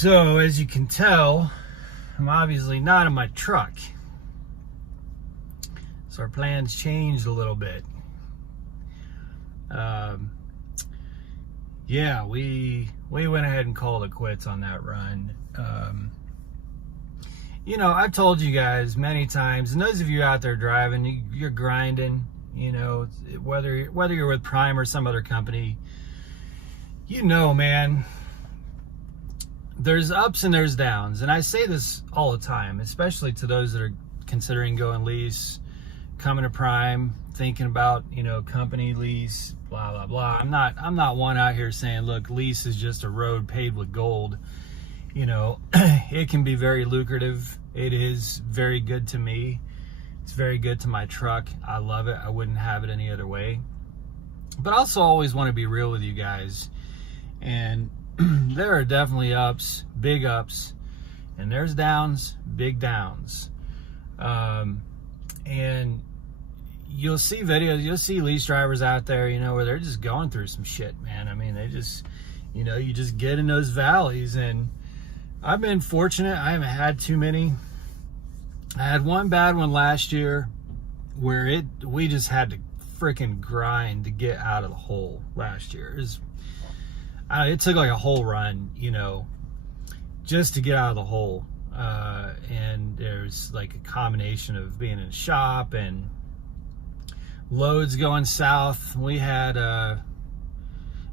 So as you can tell, I'm obviously not in my truck. So our plans changed a little bit. Yeah, we went ahead and called it quits on that run. You know, I've told you guys many times, and those of you out there driving, you're grinding, you know, whether you're with Prime or some other company, you know, man, there's ups and there's downs. And I say this all the time, especially to those that are considering going lease, coming to Prime, thinking about, you know, company lease, blah, blah, blah. I'm not one out here saying, look, lease is just a road paved with gold. You know, it can be very lucrative. It is very good to me. It's very good to my truck. I love it. I wouldn't have it any other way. But I also always want to be real with you guys. And there are definitely ups, big ups, and there's downs, big downs. And you'll see videos, you'll see lease drivers out there, you know, where they're just going through some shit, man. I mean, they just, you know, you just get in those valleys. And I've been fortunate. I haven't had too many. I had one bad one last year where we just had to freaking grind to get out of the hole last year. It took like a whole run, you know, just to get out of the hole. And there's like a combination of being in a shop and loads going south. We had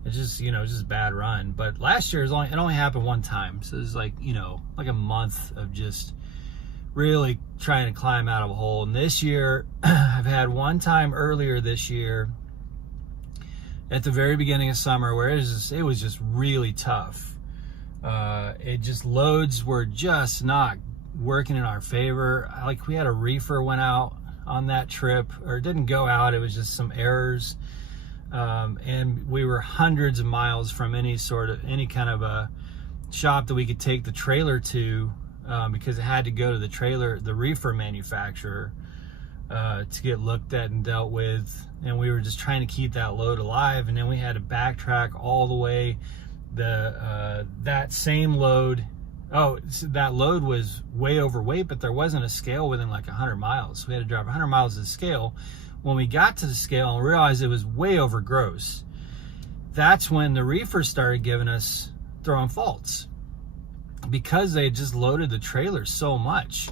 it's just, you know, just a bad run. But last year it only happened one time, so it was like, you know, like a month of just really trying to climb out of a hole. And this year I've had one time earlier this year at the very beginning of summer where it was just really tough. Loads were just not working in our favor. Like we had a reefer went out on that trip, or it didn't go out, it was just some errors. And we were hundreds of miles from any kind of a shop that we could take the trailer to, because it had to go to the reefer manufacturer to get looked at and dealt with. And we were just trying to keep that load alive. And then we had to backtrack all the way. That same load, that load was way overweight, but there wasn't a scale within like 100 miles. So we had to drive 100 miles to the scale. When we got to the scale and realized it was way over gross, that's when the reefer started throwing faults, because they just loaded the trailer so much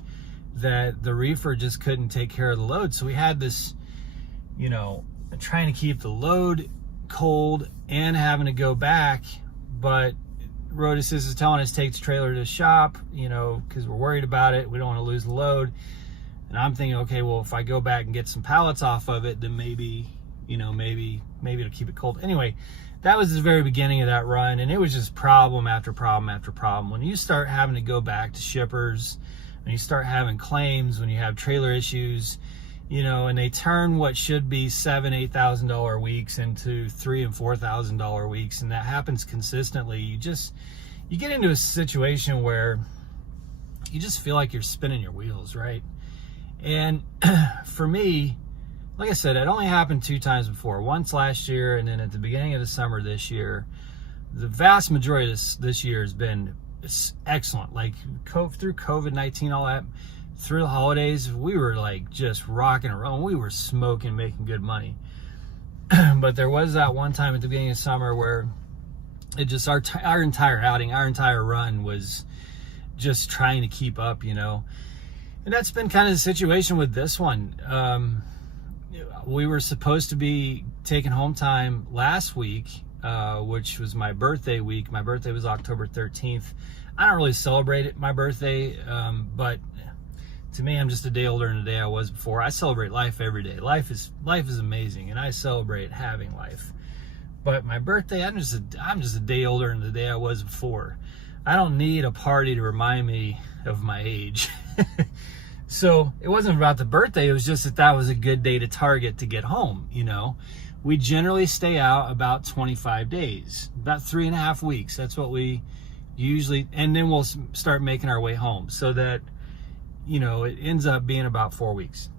that the reefer just couldn't take care of the load. So we had this, you know, trying to keep the load cold and having to go back. But Road Assist is telling us take the trailer to the shop, you know, because we're worried about it. We don't want to lose the load. And I'm thinking, okay, well, if I go back and get some pallets off of it, then maybe, you know, maybe it'll keep it cold. Anyway, that was the very beginning of that run, and it was just problem after problem after problem. When you start having to go back to shippers, when you start having claims, when you have trailer issues, you know, and they turn what should be $7,000, $8,000 weeks into $3,000 and $4,000 weeks, and that happens consistently, you get into a situation where you just feel like you're spinning your wheels, right? And for me, like I said, it only happened 2 times before. Once last year, and then at the beginning of the summer this year. The vast majority of this year has been excellent. Like through COVID-19, all that, through the holidays, we were like just rocking and rolling. We were smoking, making good money. But there was that one time at the beginning of summer where it just, our entire outing, our entire run was just trying to keep up, you know. And that's been kind of the situation with this one. We were supposed to be taking home time last week, which was my birthday week. My birthday was October 13th. I don't really celebrate my birthday, but to me, I'm just a day older than the day I was before. I celebrate life every day. Life is amazing, and I celebrate having life. But my birthday, I'm just a day older than the day I was before. I don't need a party to remind me of my age. So it wasn't about the birthday. It was just that was a good day to target to get home. You know, we generally stay out about 25 days, about 3.5 weeks. That's what we usually, and then we'll start making our way home, so that, you know, it ends up being about 4 weeks.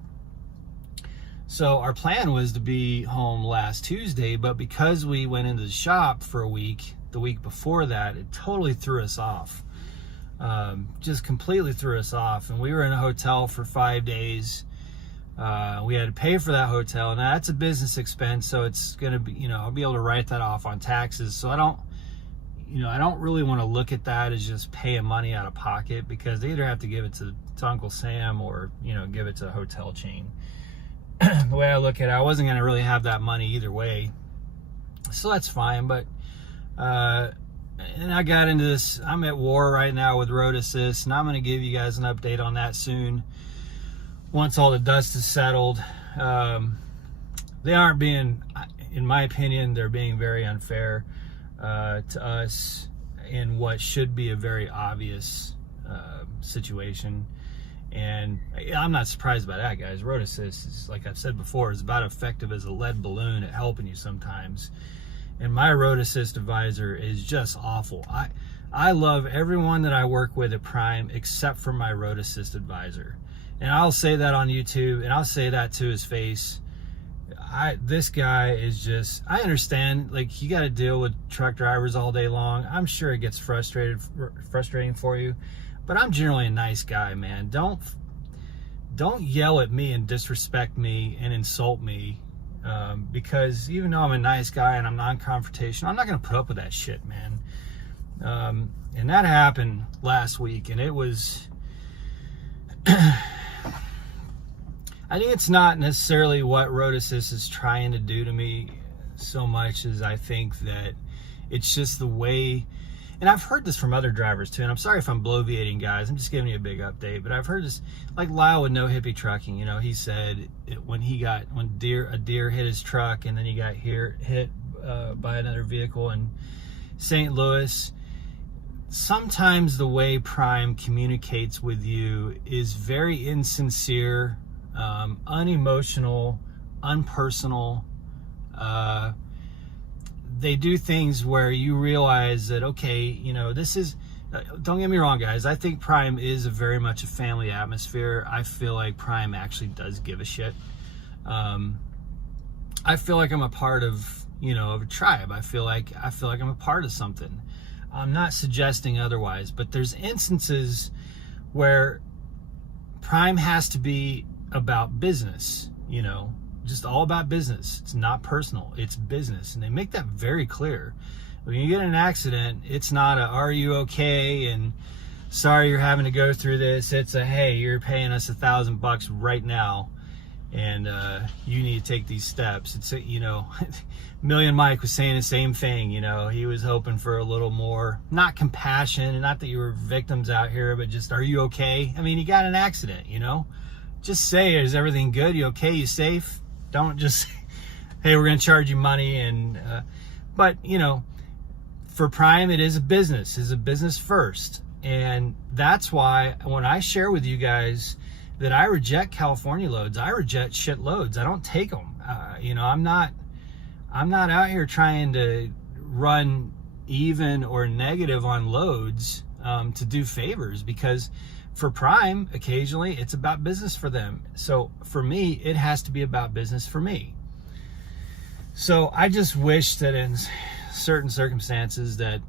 So our plan was to be home last Tuesday, but because we went into the shop for a week, the week before that, it totally threw us off. just completely threw us off. And we were in a hotel for 5 days. We had to pay for that hotel. Now that's a business expense, so it's going to be, you know, I'll be able to write that off on taxes. So I don't really want to look at that as just paying money out of pocket, because they either have to give it to Uncle Sam or, you know, give it to a hotel chain. The way I look at it, I wasn't going to really have that money either way. So that's fine. But, and I got into this, I'm at war right now with road assist, and I'm going to give you guys an update on that soon. Once all the dust is settled. They aren't being, in my opinion, they're being very unfair to us in what should be a very obvious situation. And I'm not surprised by that, guys. Road assist is, like I've said before, is about effective as a lead balloon at helping you sometimes. And my road assist advisor is just awful. I love everyone that I work with at Prime except for my road assist advisor. And I'll say that on YouTube, and I'll say that to his face. This guy is just, I understand, like, you got to deal with truck drivers all day long. I'm sure it gets frustrating for you, but I'm generally a nice guy, man. Don't yell at me and disrespect me and insult me, because even though I'm a nice guy and I'm non-confrontational, I'm not going to put up with that shit, man. And that happened last week, and it was... I think it's not necessarily what road assist is trying to do to me so much as I think that it's just the way, and I've heard this from other drivers too, and I'm sorry if I'm bloviating, guys, I'm just giving you a big update, but I've heard this, like Lyle with No Hippie Trucking, you know, he said when a deer hit his truck, and then he got hit by another vehicle in St. Louis. Sometimes the way Prime communicates with you is very insincere, unemotional, unpersonal. They do things where you realize that, okay, you know, this is, don't get me wrong, guys, I think Prime is very much a family atmosphere. I feel like Prime actually does give a shit. I feel like I'm a part of, you know, of a tribe. I feel like I'm a part of something. I'm not suggesting otherwise, but there's instances where Prime has to be about business, you know, just all about business. It's not personal, it's business. And they make that very clear. When you get in an accident, it's not a, are you okay? And sorry you're having to go through this. It's a, hey, you're paying us $1,000 right now, and you need to take these steps. It's a, you know, Million Mike was saying the same thing. You know, he was hoping for a little more, not compassion, and not that you were victims out here, but just, are you okay? I mean, you got in an accident, you know, just say, is everything good? You okay? You safe? Don't just, hey, we're going to charge you money. And but you know, for Prime, it is a business. It's a business first, and that's why when I share with you guys that I reject California loads, I reject shit loads. I don't take them. You know, I'm not out here trying to run even or negative on loads to do favors, because for Prime, occasionally it's about business for them. So for me, it has to be about business for me. So I just wish that in certain circumstances that,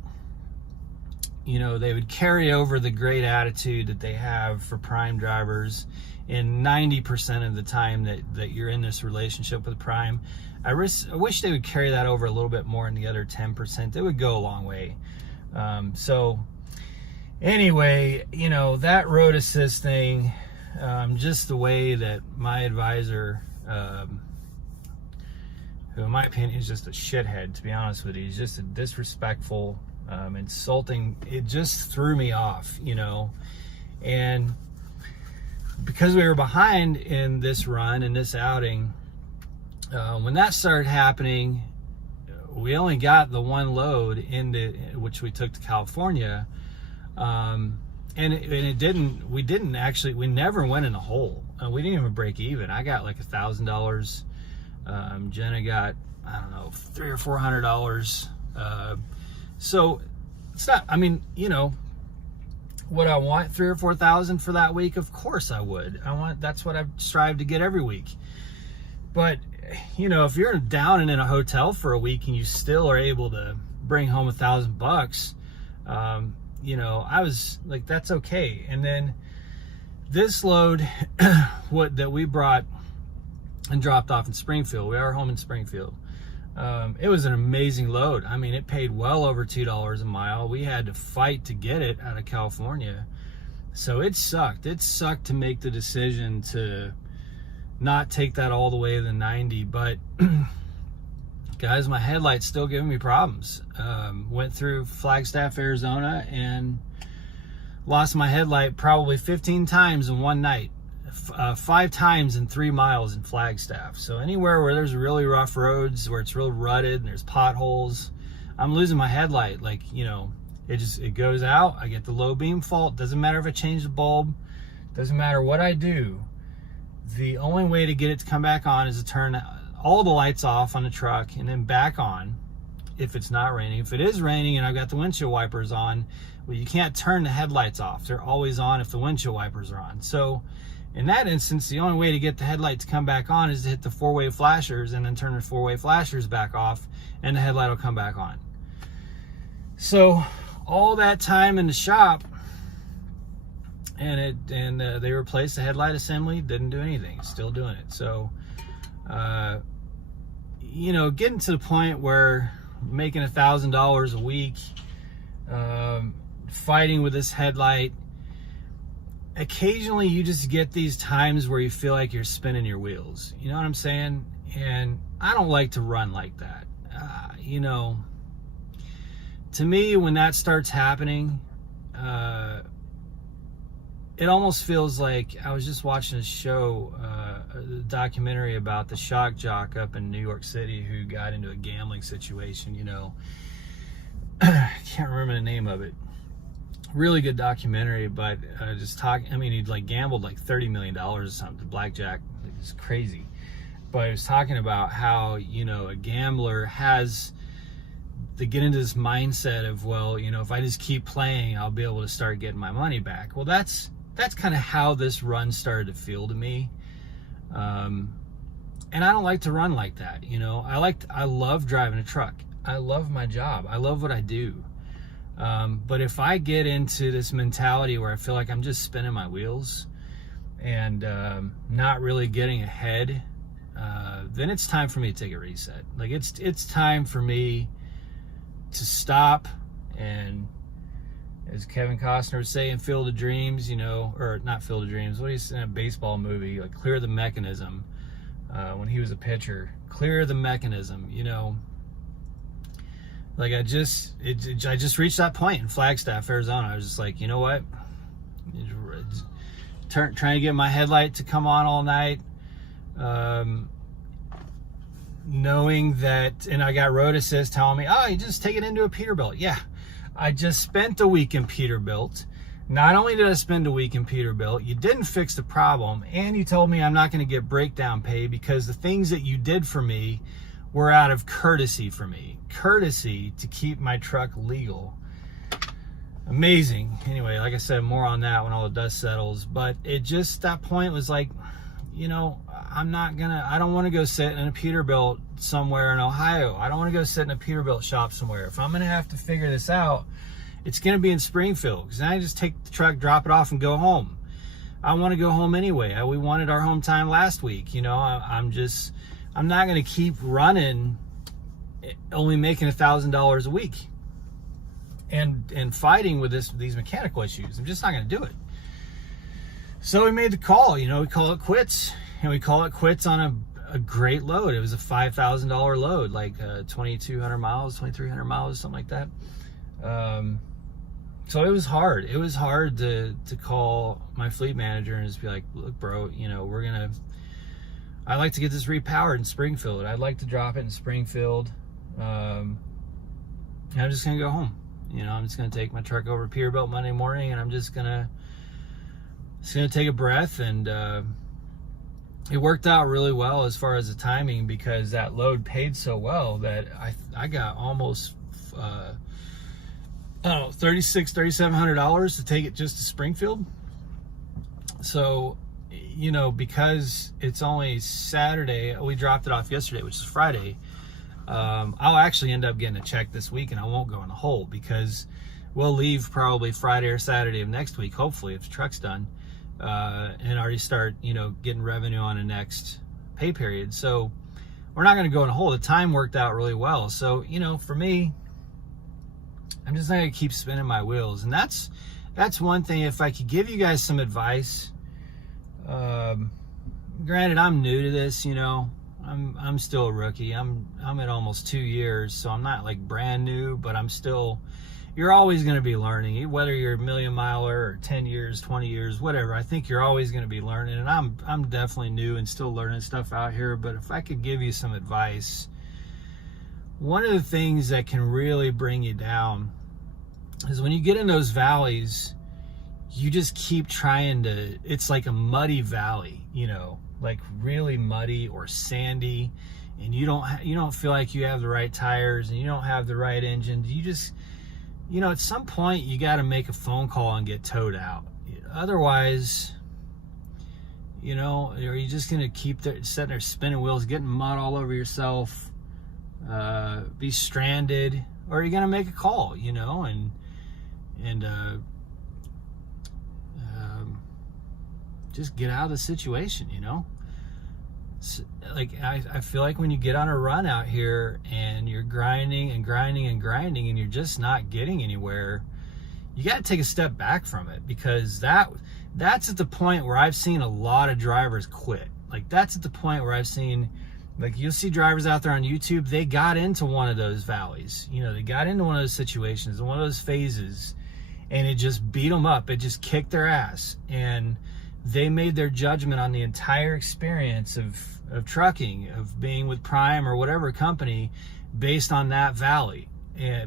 you know, they would carry over the great attitude that they have for Prime drivers in 90% of the time that you're in this relationship with Prime. I wish they would carry that over a little bit more in the other 10%. It would go a long way. So anyway, you know, that road assist thing, just the way that my advisor, who in my opinion is just a shithead, to be honest with you, he's just a disrespectful, insulting, it just threw me off, you know. And because we were behind in this run, in this outing, when that started happening, we only got the one load which we took to California, and we never went in the hole. We didn't even break even. I got like $1,000. Jenna got, I don't know, $300 or $400. So it's not, I mean, you know, would I want $3,000 or $4,000 for that week? Of course I would. That's what I've strived to get every week. But, you know, if you're down and in a hotel for a week and you still are able to bring home $1,000, you know, I was like, that's okay. And then this load that we brought and dropped off in Springfield, we are home in Springfield. It was an amazing load. I mean, it paid well over $2 a mile. We had to fight to get it out of California. So it sucked. It sucked to make the decision to not take that all the way to the 90. But guys, my headlight's still giving me problems. Went through Flagstaff, Arizona, and lost my headlight probably 15 times in one night. 5 times in 3 miles in Flagstaff. So anywhere where there's really rough roads, where it's real rutted and there's potholes, I'm losing my headlight. Like, you know, it goes out. I get the low beam fault. Doesn't matter if I change the bulb. Doesn't matter what I do. The only way to get it to come back on is to turn all the lights off on the truck and then back on if it's not raining. If it is raining and I've got the windshield wipers on, well, you can't turn the headlights off. They're always on if the windshield wipers are on. So in that instance, the only way to get the headlight to come back on is to hit the 4-way flashers and then turn the 4-way flashers back off, and the headlight will come back on. So all that time in the shop, and they replaced the headlight assembly, didn't do anything, still doing it. So you know, getting to the point where making $1,000 a week, fighting with this headlight, occasionally you just get these times where you feel like you're spinning your wheels. You know what I'm saying? And I don't like to run like that. You know, to me, when that starts happening, it almost feels like I was just watching a show, a documentary about the shock jock up in New York City who got into a gambling situation, you know. I can't remember the name of it. Really good documentary, but just talking, I mean, he'd like gambled like $30 million or something, blackjack. It's crazy. But he was talking about how, you know, a gambler has to get into this mindset of, well, you know, if I just keep playing, I'll be able to start getting my money back. Well, that's kind of how this run started to feel to me. And I don't like to run like that. You know, I love driving a truck. I love my job. I love what I do. But if I get into this mentality where I feel like I'm just spinning my wheels and not really getting ahead, then it's time for me to take a reset. Like it's time for me to stop and, as Kevin Costner was saying, Field of Dreams, you know, or not Field of Dreams, what he's in a baseball movie, like clear the mechanism, when he was a pitcher, clear the mechanism, you know. Like I just reached that point in Flagstaff, Arizona. I was just like, you know what? Trying to get my headlight to come on all night, knowing that, and I got road assist telling me, oh, you just take it into a Peterbilt. Yeah, I just spent a week in Peterbilt. Not only did I spend a week in Peterbilt, you didn't fix the problem, and you told me I'm not going to get breakdown pay because the things that you did for me were out of courtesy for me. Courtesy to keep my truck legal. Amazing. Anyway, like I said, more on that when all the dust settles. But it just, that point was like, you know, I don't want to go sit in a Peterbilt somewhere in Ohio. I don't want to go sit in a Peterbilt shop somewhere. If I'm going to have to figure this out, it's going to be in Springfield. Because then I just take the truck, drop it off, and go home. I want to go home anyway. We wanted our home time last week. You know, I'm not going to keep running only making $1,000 a week and fighting with these mechanical issues. I'm just not going to do it. So we made the call, you know, we call it quits, and we call it quits on a great load. It was a $5,000 load, like 2,200 miles, 2,300 miles, something like that. So it was hard. It was hard to call my fleet manager and just be like, look, bro, you know, I'd like to get this repowered in Springfield. I'd like to drop it in Springfield. I'm just gonna go home. You know, I'm just gonna take my truck over to Peterbilt Monday morning, and I'm just gonna take a breath. And it worked out really well as far as the timing, because that load paid so well that I got almost I don't know, $3,700 to take it just to Springfield. So, you know, because it's only Saturday, we dropped it off yesterday, which is Friday. I'll actually end up getting a check this week, and I won't go in the hole, because we'll leave probably Friday or Saturday of next week, hopefully, if the truck's done, and already start, you know, getting revenue on the next pay period. So we're not going to go in a hole. The time worked out really well. So, you know, for me, I'm just not going to keep spinning my wheels. And that's one thing. If I could give you guys some advice, granted, I'm new to this, you know, I'm still a rookie. I'm at almost 2 years, so I'm not like brand new, but I'm still, you're always going to be learning, whether you're a million miler or 10 years, 20 years, whatever. I think you're always going to be learning, and I'm definitely new and still learning stuff out here. But if I could give you some advice, one of the things that can really bring you down is when you get in those valleys, you just keep trying to, it's like a muddy valley, you know, like really muddy or sandy, and you don't feel like you have the right tires and you don't have the right engine. You just, you know, at some point you got to make a phone call and get towed out. Otherwise, you know, are you just going to keep sitting there spinning wheels, getting mud all over yourself, be stranded, or are you going to make a call, you know, and just get out of the situation, you know? Like, I feel like when you get on a run out here and you're grinding and grinding and grinding and you're just not getting anywhere, you got to take a step back from it, because that's at the point where I've seen a lot of drivers quit. Like, that's at the point where I've seen, like, you'll see drivers out there on YouTube, they got into one of those valleys, you know, they got into one of those situations, one of those phases, and it just beat them up. It just kicked their ass, and they made their judgment on the entire experience of trucking, of being with Prime or whatever company, based on that valley,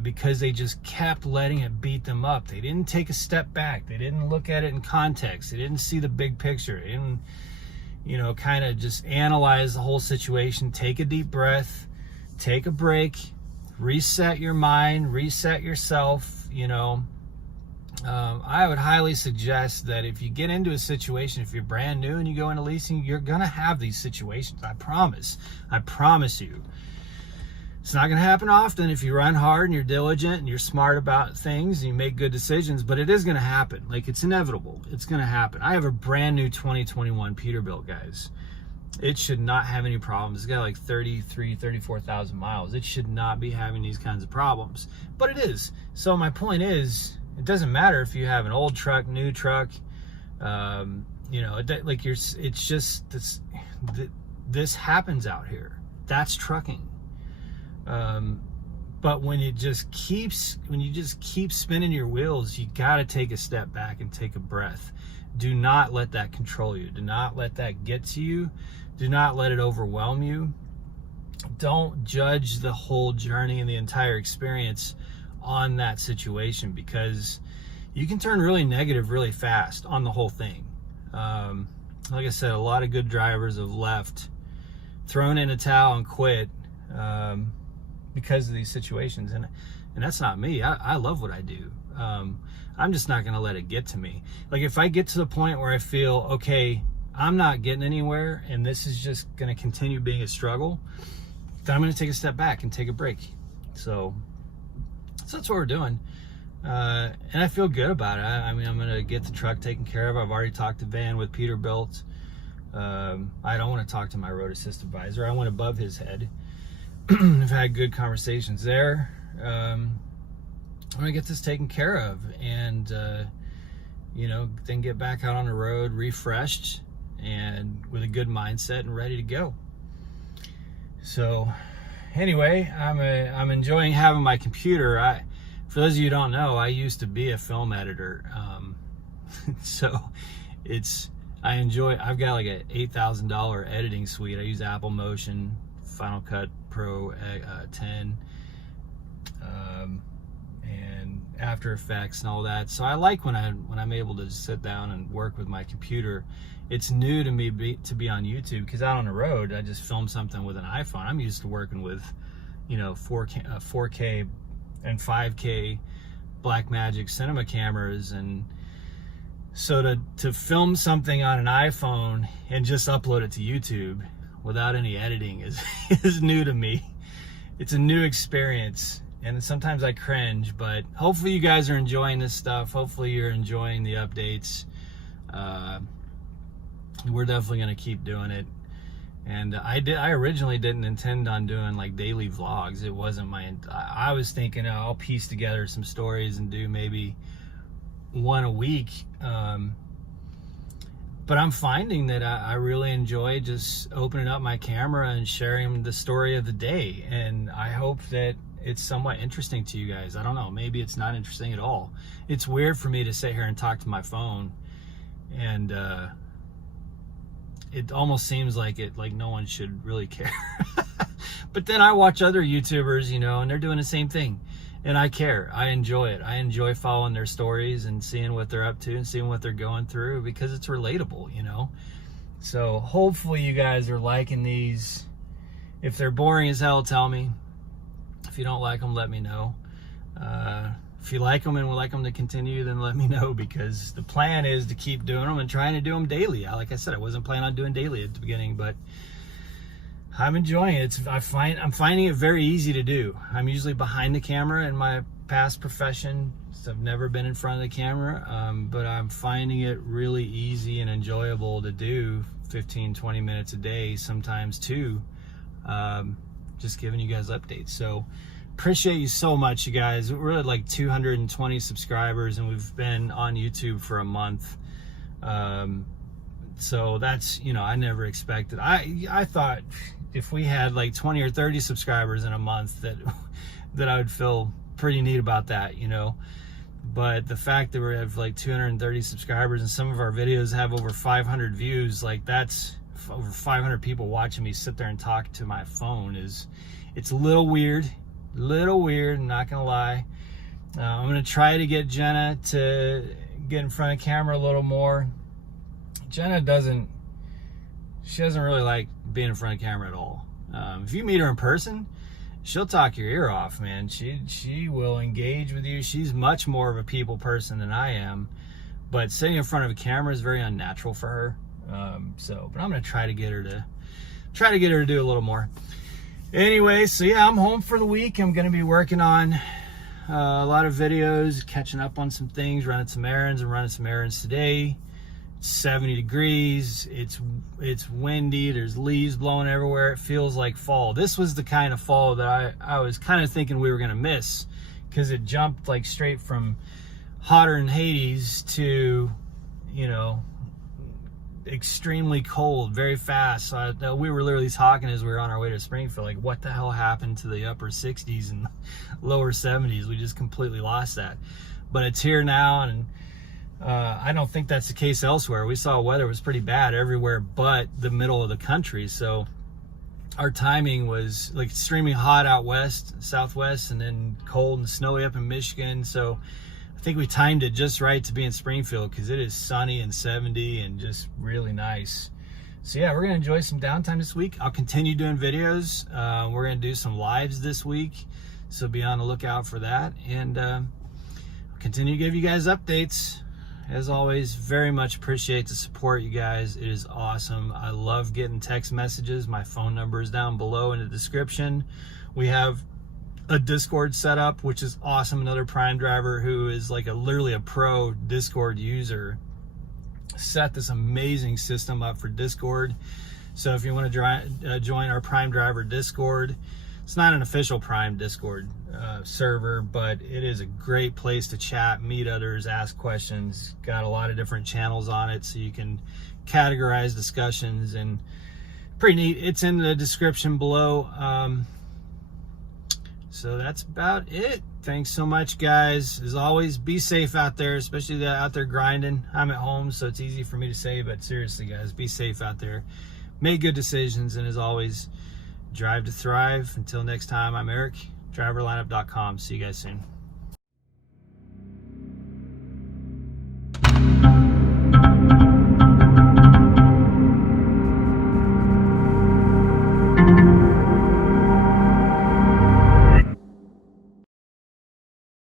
because they just kept letting it beat them up. They didn't take a step back. They didn't look at it in context. They didn't see the big picture. They didn't, you know, kind of just analyze the whole situation. Take a deep breath, take a break, reset your mind, reset yourself, you know. I would highly suggest that if you get into a situation, if you're brand new and you go into leasing, you're going to have these situations. I promise you. It's not going to happen often if you run hard and you're diligent and you're smart about things and you make good decisions, but it is going to happen. Like, it's inevitable. It's going to happen. I have a brand new 2021 Peterbilt, guys. It should not have any problems. It's got like 34,000 miles. It should not be having these kinds of problems, but it is. So my point is, it doesn't matter if you have an old truck, new truck, you know, it's just this happens out here. That's trucking. But when you just keep spinning your wheels, you got to take a step back and take a breath. Do not let that control you. Do not let that get to you. Do not let it overwhelm you. Don't judge the whole journey and the entire experience on that situation, because you can turn really negative really fast on the whole thing. Like I said, a lot of good drivers have left, thrown in a towel and quit because of these situations, and that's not me. I love what I do. I'm just not going to let it get to me. Like, if I get to the point where I feel, okay, I'm not getting anywhere and this is just going to continue being a struggle, then I'm going to take a step back and take a break. So that's what we're doing, and I feel good about it. I mean, I'm going to get the truck taken care of. I've already talked to Van with Peterbilt. I don't want to talk to my road assist advisor. I went above his head. I've had good conversations there. I'm going to get this taken care of, and you know, then get back out on the road refreshed and with a good mindset and ready to go. So anyway, I'm enjoying having my computer. For those of you who don't know, I used to be a film editor, so I've got like a $8,000 editing suite. I use Apple Motion, Final Cut Pro 10, and After Effects and all that. So I like when I'm able to sit down and work with my computer. It's new to me to be on YouTube, because out on the road I just film something with an iPhone. I'm used to working with, you know, 4K and 5K Blackmagic cinema cameras, and so to film something on an iPhone and just upload it to YouTube without any editing is new to me. It's a new experience, and sometimes I cringe, but hopefully you guys are enjoying this stuff. Hopefully you're enjoying the updates. We're definitely going to keep doing it. And I originally didn't intend on doing like daily vlogs. It wasn't I was thinking, oh, I'll piece together some stories and do maybe one a week. But I'm finding that I really enjoy just opening up my camera and sharing the story of the day. And I hope that it's somewhat interesting to you guys. I don't know, maybe it's not interesting at all. It's weird for me to sit here and talk to my phone, and it almost seems like no one should really care. But then I watch other YouTubers, you know, and they're doing the same thing. And I care. I enjoy it. I enjoy following their stories and seeing what they're up to and seeing what they're going through, because it's relatable, you know. So hopefully you guys are liking these. If they're boring as hell, tell me. If you don't like them, let me know. If you like them and would like them to continue, then let me know, because the plan is to keep doing them and trying to do them daily. Like I said, I wasn't planning on doing daily at the beginning, but I'm enjoying it. I'm finding it very easy to do. I'm usually behind the camera in my past profession, so I've never been in front of the camera, but I'm finding it really easy and enjoyable to do 15-20 minutes a day, sometimes two, just giving you guys updates. So appreciate you so much, you guys. We're at like 220 subscribers, and we've been on YouTube for a month. So that's, you know, I never expected. I thought if we had like 20 or 30 subscribers in a month, that I would feel pretty neat about that, you know. But the fact that we have like 230 subscribers and some of our videos have over 500 views, like that's over 500 people watching me sit there and talk to my phone, it's a little weird, I'm not gonna lie. I'm gonna try to get Jenna to get in front of camera a little more. Jenna doesn't really like being in front of camera at all. If you meet her in person, she'll talk your ear off, man. She will engage with you. She's much more of a people person than I am, but sitting in front of a camera is very unnatural for her. But I'm gonna try to get her to do a little more. Anyway, so yeah, I'm home for the week. I'm gonna be working on a lot of videos, catching up on some things, running some errands today. 70 degrees, it's windy, there's leaves blowing everywhere. It feels like fall. This was the kind of fall that I was kind of thinking we were gonna miss, because it jumped like straight from hotter than Hades to, you know, extremely cold very fast. So we were literally talking as we were on our way to Springfield, like, what the hell happened to the upper 60s and lower 70s? We just completely lost that. But it's here now, and I don't think that's the case elsewhere. We saw weather was pretty bad everywhere but the middle of the country. So our timing was like extremely hot out west, southwest, and then cold and snowy up in Michigan. So I think we timed it just right to be in Springfield, because it is sunny and 70 and just really nice. So yeah, we're gonna enjoy some downtime this week. I'll continue doing videos. We're gonna do some lives this week, so be on the lookout for that. And I'll continue to give you guys updates. As always, very much appreciate the support, you guys. It is awesome. I love getting text messages. My phone number is down below in the description. We have a Discord set up, which is awesome. Another Prime driver who is like literally a pro Discord user set this amazing system up for Discord. So if you want to join our Prime driver Discord, it's not an official Prime Discord server, but it is a great place to chat, meet others, ask questions. Got a lot of different channels on it, so you can categorize discussions, and pretty neat. It's in the description below. So that's about it. Thanks so much, guys. As always, be safe out there, especially out there grinding. I'm at home, so it's easy for me to say, but seriously, guys, be safe out there. Make good decisions, and as always, drive to thrive. Until next time, I'm Eric, driverlineup.com. See you guys soon.